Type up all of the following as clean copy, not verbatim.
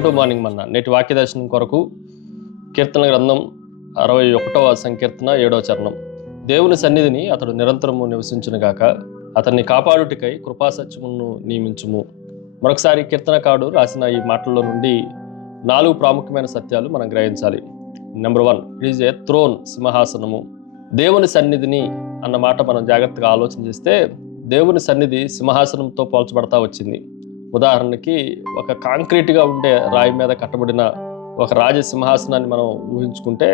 Welcome to morning మన్నా. నేటి వాక్య దర్శనం కొరకు కీర్తన గ్రంథం 61వ సంకీర్తన 7వ చరణం. దేవుని సన్నిధిని అతడు నిరంతరము నివసించునుగాక, అతన్ని కాపాడుటికై కృపాసత్యమును నియమించుము. మరొకసారి కీర్తనకారుడు రాసిన ఈ మాటల్లో నుండి 4 ప్రాముఖ్యమైన సత్యాలు మనం గ్రహించాలి. Number 1, it is a throne, సింహాసనము. దేవుని సన్నిధిని అన్న మాట మనం జాగ్రత్తగా ఆలోచన చేస్తే దేవుని సన్నిధి సింహాసనంతో పోల్చబడతా వచ్చింది. ఉదాహరణకి ఒక కాంక్రీట్గా ఉండే రాయి మీద కట్టబడిన ఒక రాజ సింహాసనాన్ని మనం ఊహించుకుంటే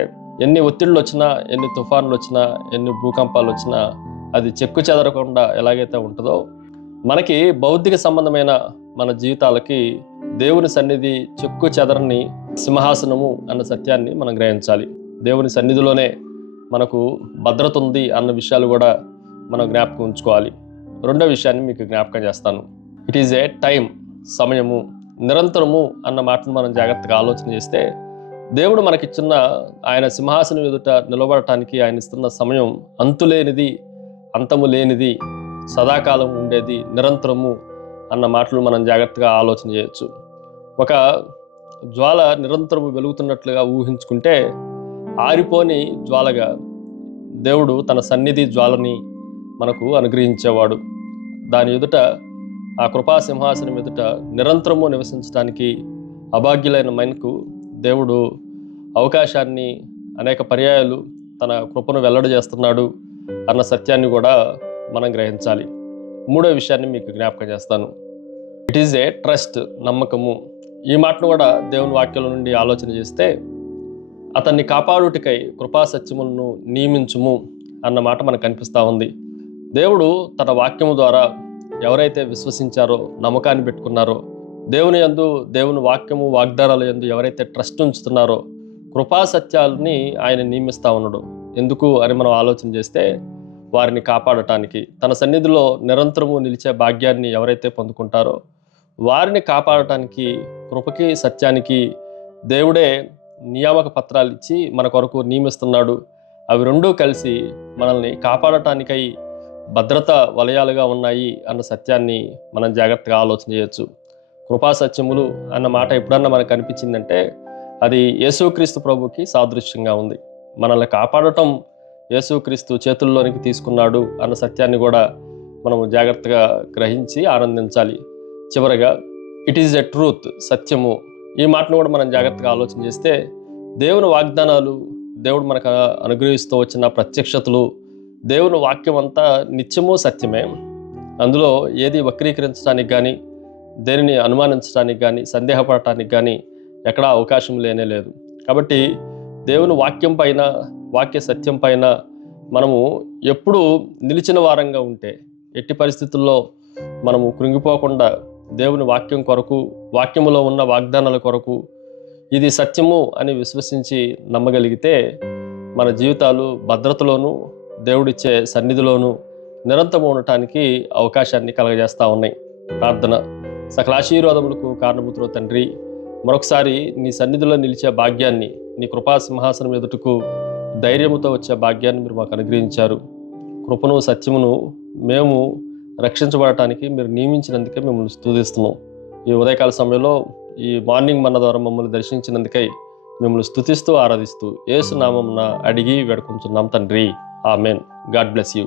ఎన్ని ఒత్తిళ్ళు వచ్చినా, ఎన్ని తుఫాన్లు వచ్చినా, ఎన్ని భూకంపాలు వచ్చినా అది చెక్కు చెదరకుండా ఎలాగైతే ఉంటుందో, మనకి భౌతిక సంబంధమైన మన జీవితాలకి దేవుని సన్నిధి చెక్కు చెదరని సింహాసనము అన్న సత్యాన్ని మనం గ్రహించాలి. దేవుని సన్నిధిలోనే మనకు భద్రత ఉంది అన్న విషయాలు కూడా మనం జ్ఞాపకం ఉంచుకోవాలి. రెండో విషయాన్ని మీకు జ్ఞాపకం చేస్తాను. ఇట్ ఈజ్ ఏ టైం, సమయము. నిరంతరము అన్న మాటను మనం జాగ్రత్తగా ఆలోచన చేస్తే దేవుడు మనకిచ్చిన ఆయన సింహాసనం ఎదుట నిలబడటానికి ఆయన ఇస్తున్న సమయం అంతులేనిది, అంతము లేనిది, సదాకాలం ఉండేది, నిరంతరము అన్న మాటలు మనం జాగ్రత్తగా ఆలోచన చేయొచ్చు. ఒక జ్వాల నిరంతరము వెలుగుతున్నట్లుగా ఊహించుకుంటే ఆరిపోని జ్వాలగా దేవుడు తన సన్నిధి జ్వాలని మనకు అనుగ్రహించేవాడు. దాని ఎదుట, ఆ కృపా సింహాసనం ఎదుట నిరంతరము నివసించడానికి అభాగ్యులైన మనకు దేవుడు అవకాశాన్ని అనేక పర్యాయాలు తన కృపను వెల్లడి చేస్తున్నాడు అన్న సత్యాన్ని కూడా మనం గ్రహించాలి. మూడో విషయాన్ని మీకు జ్ఞాపకం చేస్తాను. ఇట్ ఈజ్ ఏ ట్రస్ట్, నమ్మకము. ఈ మాటను కూడా దేవుని వాక్యం నుండి ఆలోచన చేస్తే అతన్ని కాపాడుటికై కృపా సత్యములను నియమించుము అన్న మాట మనకు కనిపిస్తూ ఉంది. దేవుడు తన వాక్యము ద్వారా ఎవరైతే విశ్వసించారో, నమ్మకాన్ని పెట్టుకున్నారో, దేవుని యందు, దేవుని వాక్యము వాగ్దానాల యందు ఎవరైతే ట్రస్ట్ ఉంచుతున్నారో, కృపా సత్యాలని ఆయన నియమిస్తూ ఉన్నాడు. ఎందుకు అని మనం ఆలోచన చేస్తే వారిని కాపాడటానికి, తన సన్నిధిలో నిరంతరము నిలిచే భాగ్యాన్ని ఎవరైతే పొందుకుంటారో వారిని కాపాడటానికి, కృపకి సత్యానికి దేవుడే నియామక పత్రాలు ఇచ్చి మన కొరకు నియమిస్తున్నాడు. అవి రెండూ కలిసి మనల్ని కాపాడటానికై భద్రత వలయాలుగా ఉన్నాయి అన్న సత్యాన్ని మనం జాగ్రత్తగా ఆలోచన చేయొచ్చు. కృపా సత్యములు అన్న మాట ఎప్పుడన్నా మనకు కనిపించిందంటే అది యేసుక్రీస్తు ప్రభుకి సాదృశ్యంగా ఉంది. మనల్ని కాపాడటం యేసుక్రీస్తు చేతుల్లోనికి తీసుకున్నాడు అన్న సత్యాన్ని కూడా మనం జాగ్రత్తగా గ్రహించి ఆనందించాలి. చివరగా ఇట్ ఈజ్ ఎ ట్రూత్, సత్యము. ఈ మాటను కూడా మనం జాగ్రత్తగా ఆలోచన చేస్తే దేవుని వాగ్దానాలు, దేవుడు మనకు అనుగ్రహిస్తూ వచ్చిన ప్రత్యక్షతలు, దేవుని వాక్యం అంతా నిత్యము సత్యమే. అందులో ఏది వక్రీకరించడానికి కానీ, దేనిని అనుమానించడానికి కానీ, సందేహపడటానికి కానీ ఎక్కడా అవకాశం లేనే లేదు. కాబట్టి దేవుని వాక్యం పైన, వాక్య సత్యం పైన మనము ఎప్పుడు నిలిచిన వారంగా ఉంటే, ఎట్టి పరిస్థితుల్లో మనము కృంగిపోకుండా దేవుని వాక్యం కొరకు, వాక్యములో ఉన్న వాగ్దానాల కొరకు ఇది సత్యము అని విశ్వసించి నమ్మగలిగితే మన జీవితాలు భద్రతలోనూ, దేవుడిచ్చే సన్నిధిలోనూ నిరంతరం ఉండటానికి అవకాశాన్ని కలగజేస్తూ ఉన్నాయి. ప్రార్థన. సకల ఆశీర్వాదములకు కారణభూతుడు తండ్రి, మరొకసారి నీ సన్నిధిలో నిలిచే భాగ్యాన్ని, నీ కృపా సింహాసనం ఎదుటకు ధైర్యముతో వచ్చే భాగ్యాన్ని మీరు మాకు అనుగ్రహించారు. కృపను, సత్యమును మేము రక్షించబడటానికి మీరు నియమించినందుకే మిమ్మల్ని స్తుతిస్తున్నాం. ఈ ఉదయకాల సమయంలో ఈ మార్నింగ్ మన్నా ద్వారా మమ్మల్ని దర్శించినందుకై మిమ్మల్ని స్తుతిస్తూ ఆరాధిస్తూ యేసు నామమున అడిగి వేడుకుంటున్నాం తండ్రి. ఆమెన్. God bless you.